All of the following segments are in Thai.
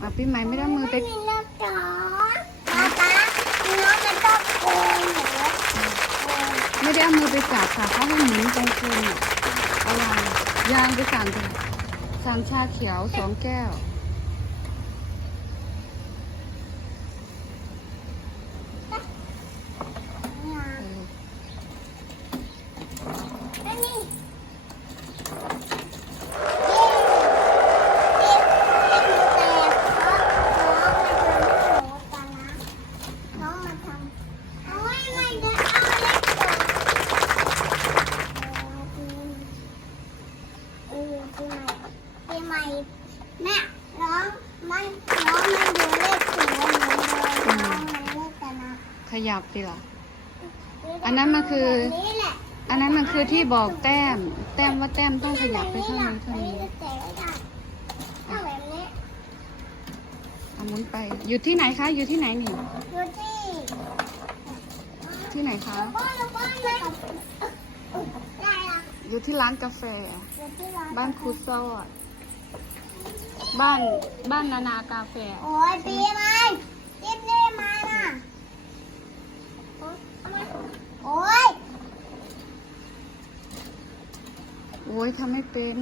อะปีใหม่ไม่ได้มือไปม่มีน้ำจ๋าป๊าป๊าน้องมันต้องโกงหนูโกงไม่ได้เอามือไปจับค่ะเขาให้หมุนตรงคืนอะเอายางยางไปสั่งเถอะสั่งชาเขียวสองแก้วนี่ยเอออันนี้เย้เย้เย้ห นูแตกเพราะน้องมาทำหนูกันนะน้องมาทำเอาไว้ไม่ได้เอาเล็กกว่าเออปีใหม่ปีใหม่แม่น้องมันน้องมันดูเลขสี่วันหนูเลยน้องมันเลขแต่นะขยับดีล่ะอันนั้นมันคือ แบบนี้แหละอันนั้นมันคือที่บอกแต้ม แต้มว่าแต้มต้องขยับไปเท่านี้เท่านี้แต่ไม่ได้ถ้าแบบนี้ เอาหมุนไป อยู่ที่ไหนคะ อยู่ที่ไหนนี่ดูที่ที่ไหนคะ บ้านเราบ้านเราได้ละอยู่ที่ร้านกาแฟดูที่ร้านบ้านครูซอดบ้านบ้านนานากาแฟ โอ้ยปีใหม่รีบรีบมาน่ะโอ๊ยเอามาโอ้ยโอ้ยทำไม่เป็น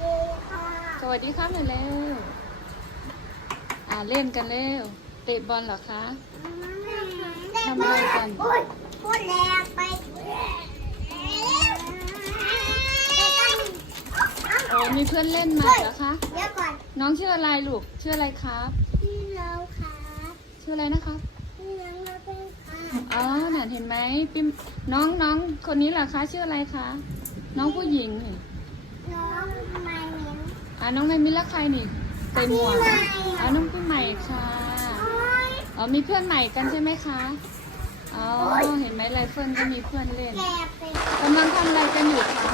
ดีค่ะ ส วัสดีครับหน่อยเร็วอ่าเล่นกันเร็ว เตะบอลเหรอคะทำอะไรกันพูดพูดแรงไปโอ้มีเพื่อนเล่นมาเหรอคะ เดี๋ยวก่อน น้องชื่ออะไรลูก ชื่ออะไรครับพี่เราครับชื่ออะไรนะครับพี่น้องเราเป็นค่ะอ๋อน่ะเห็นไหมปิมน้องน้องคนนี้เหรอคะ ชื่ออะไรคะ น้องผู้หญิง น้องไม้ อ่าน้องไมมิละใครนี่ใส่หมวกพี่ใหม่อ่าน้องปีใหม่ค่ะโอ๊ยอ๋อมีเพื่อนใหม่กันใช่ไหมคะอ๋อเห็นไหมไรเฟิร์นก็มีเพื่อนเล่นแกเป็นกำลังทำอะไรกันอยู่คะ